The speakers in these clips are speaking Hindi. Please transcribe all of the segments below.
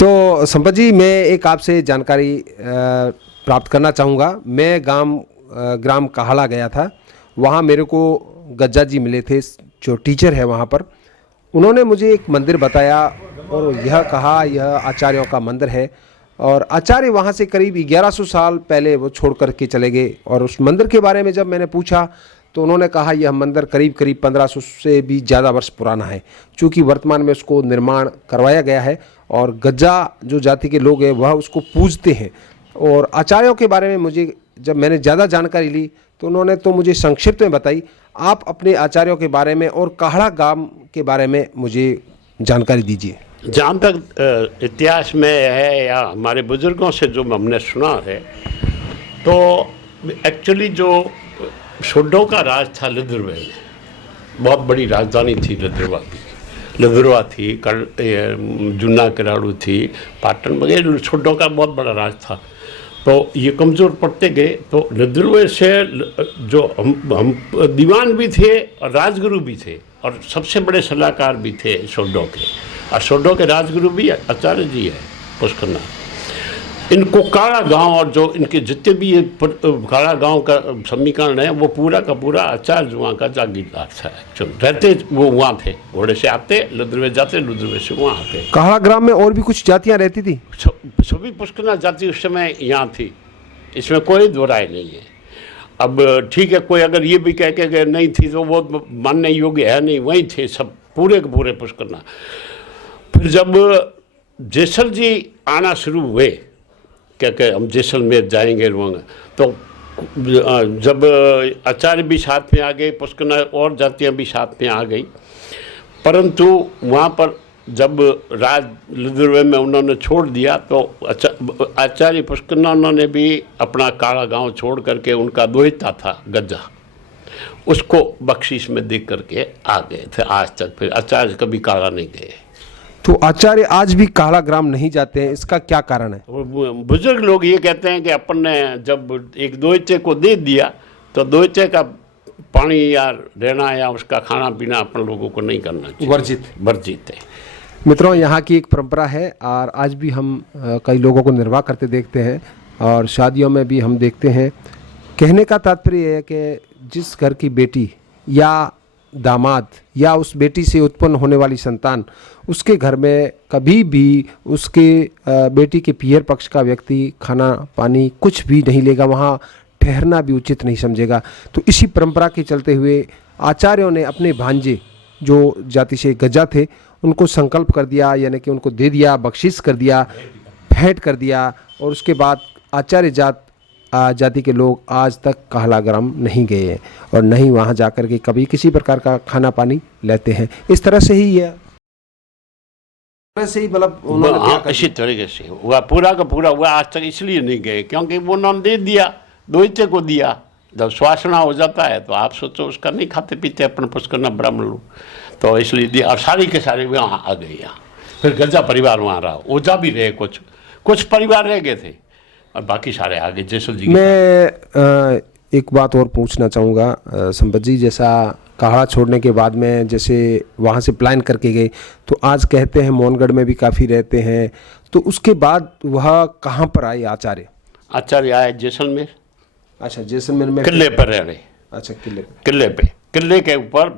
तो संपत जी, मैं एक आपसे जानकारी प्राप्त करना चाहूँगा। मैं ग्राम काहड़ा गया था। वहाँ मेरे को गज्जा जी मिले थे, जो टीचर है वहाँ पर। उन्होंने मुझे एक मंदिर बताया और यह कहा यह आचार्यों का मंदिर है, और आचार्य वहाँ से करीब 1100 साल पहले वो छोड़ कर के चले गए। और उस मंदिर के बारे में जब मैंने पूछा तो उन्होंने कहा यह मंदिर करीब 1500 से भी ज़्यादा वर्ष पुराना है, क्योंकि वर्तमान में उसको निर्माण करवाया गया है और गज्जा जो जाति के लोग हैं वह उसको पूजते हैं। और आचार्यों के बारे में मुझे जब मैंने ज़्यादा जानकारी ली तो उन्होंने तो मुझे संक्षिप्त में बताई। आप अपने आचार्यों के बारे में और काहड़ा गांव के बारे में मुझे जानकारी दीजिए। जहाँ तक इतिहास में है या हमारे बुजुर्गों से जो हमने सुना है, तो एक्चुअली जो सोडो का राज था लिद्रवे में, बहुत बड़ी राजधानी थी लिद्रवा की। लिद्रवा थी, जुन्ना किराड़ू थी, पाटन वगैरह, सोडो का बहुत बड़ा राज था। तो ये कमज़ोर पड़ते गए। तो लिद्रवे से जो हम दीवान भी थे और राजगुरु भी थे और सबसे बड़े सलाहकार भी थे सोडो के, और सोडो के राजगुरु भी आचार्य जी है पुष्करनाथ। इनको काड़ा गांव और जो इनके जितने भी ये काड़ा गांव का समीकरण है, वो पूरा का पूरा आचार्य वहाँ का जागीरदार था। एक्चुअली रहते वो वहाँ थे, घोड़े से आते, लुद्रवे जाते, लुद्रवे से वहाँ आते। काहड़ा ग्राम में और भी कुछ जातियाँ रहती थी? सभी पुष्करनाथ जाति उस समय यहाँ थी, इसमें कोई दो राय नहीं है। अब ठीक है, कोई अगर ये भी कह के नहीं थी तो वो मानने योग्य है नहीं, वहीं थे सब पूरे के पूरे पुष्करनाथ। फिर जब जैसल जी आना शुरू हुए, क्या हम जैसलमेर जाएंगे रुआंगा, तो जब आचार्य भी साथ में आ गए, पुष्करनाथ और जातियाँ भी साथ में आ गई। परंतु वहाँ पर जब राज लिद्रवे में उन्होंने छोड़ दिया तो आचार्य पुष्करनाथ उन्होंने भी अपना काड़ा गांव छोड़ करके, उनका दोहिता था गज्जा, उसको बख्शीश में दे करके आ गए थे। आज तक फिर आचार्य कभी काड़ा नहीं गए। तो आचार्य आज भी काहड़ा ग्राम नहीं जाते हैं, इसका क्या कारण है? बुजुर्ग लोग ये कहते हैं कि अपन ने जब एक दोहिते को दे दिया तो दोहिते का पानी या रहना या उसका खाना पीना अपन लोगों को नहीं करना चाहिए, वर्जित है। मित्रों, यहाँ की एक परंपरा है और आज भी हम कई लोगों को निर्वाह करते देखते हैं और शादियों में भी हम देखते हैं। कहने का तात्पर्य है कि जिस घर की बेटी या दामाद या उस बेटी से उत्पन्न होने वाली संतान, उसके घर में कभी भी उसके बेटी के पियर पक्ष का व्यक्ति खाना पानी कुछ भी नहीं लेगा, वहाँ ठहरना भी उचित नहीं समझेगा। तो इसी परंपरा के चलते हुए आचार्यों ने अपने भांजे जो जाति से गज्जा थे उनको संकल्प कर दिया, यानी कि उनको दे दिया, बख्शिश कर दिया, भेंट कर दिया। और उसके बाद आचार्य जाति के लोग आज तक काहड़ा ग्राम नहीं गए हैं और नहीं वहाँ जाकर के कभी किसी प्रकार का खाना पानी लेते हैं। इस तरह से ही है, मतलब इसी तरीके से हुआ, पूरा का पूरा हुआ। आज तक इसलिए नहीं गए क्योंकि वो उन्होंने दे दिया, दोहिते को दिया। जब श्वासना हो जाता है तो आप सोचो उसका नहीं खाते पीते अपन पुष्करनाथ ब्राह्मण लोग, तो इसलिए दिया। और सारी के सारे वहाँ आ गए। यहाँ फिर गज्जा परिवार वहाँ रहा, ओझा भी रहे, कुछ परिवार रह गए थे और बाकी सारे आगे जैसल जी। मैं एक बात और पूछना चाहूँगा संपत जी, जैसा काहड़ा छोड़ने के बाद में जैसे वहाँ से प्लान करके गए, तो आज कहते हैं मोहनगढ़ में भी काफ़ी रहते हैं, तो उसके बाद वह कहाँ पर आए आचार्य? आचार्य आए जैसलमेर। अच्छा, जैसलमेर में किले पर रह रहे। अच्छा, किले के ऊपर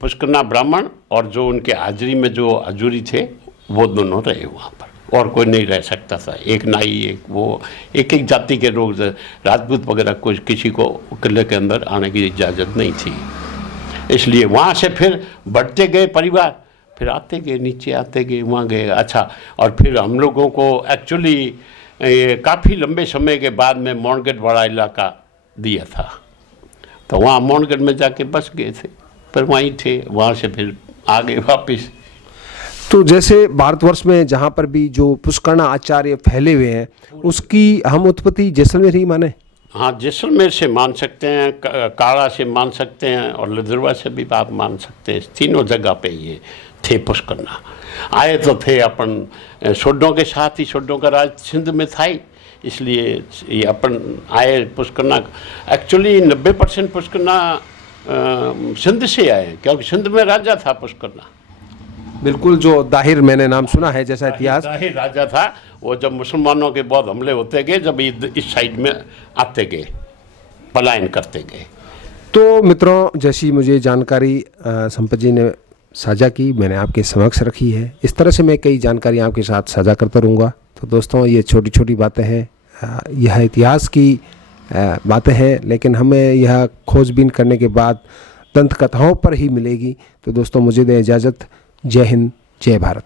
पुष्करनाथ ब्राह्मण और जो उनके हाजिरी में जो हजूरी थे वो दोनों रहे वहाँ पर, और कोई नहीं रह सकता था। एक नाई, एक वो, एक जाति के लोग, राजपूत वगैरह कुछ किसी को किले के अंदर आने की इजाज़त नहीं थी। इसलिए वहाँ से फिर बढ़ते गए परिवार, फिर आते गए, नीचे आते गए, वहाँ गए। अच्छा, और फिर हम लोगों को एक्चुअली काफ़ी लंबे समय के बाद में मोहनगढ़ वाला इलाका दिया था, तो वहाँ मोहनगढ़ में जाके बस गए थे, फिर वहीं थे, वहाँ से फिर आ गए वापस। तो जैसे भारतवर्ष में जहाँ पर भी जो पुष्करनाथ आचार्य फैले हुए हैं, उसकी हम उत्पत्ति जैसलमेर ही माने? हाँ, जैसलमेर से मान सकते हैं, काड़ा से मान सकते हैं और लिद्रवा से भी आप मान सकते हैं। तीनों जगह पे ये थे पुष्करनाथ। आए तो थे अपन सोडों के साथ ही, सोडों का राज सिंध में था ही, इसलिए ये अपन आए पुष्करनाथ। एक्चुअली 90% पुष्करनाथ सिंध से आए, क्योंकि सिंध में राजा था पुष्करनाथ। बिल्कुल, जो दाहिर मैंने नाम सुना है जैसा इतिहास। ताहिर राजा था, वो जब मुसलमानों के बहुत हमले होते गए, जब इस साइड में आते गए, पलायन करते गए। तो मित्रों, जैसी मुझे जानकारी संपत जी ने साझा की, मैंने आपके समक्ष रखी है। इस तरह से मैं कई जानकारी आपके साथ साझा करता रहूँगा। तो दोस्तों, ये छोटी छोटी बातें हैं, यह इतिहास की बातें हैं, लेकिन हमें यह खोजबीन करने के बाद दंत कथाओं पर ही मिलेगी। तो दोस्तों, मुझे दें इजाज़त। जय हिंद, जय भारत।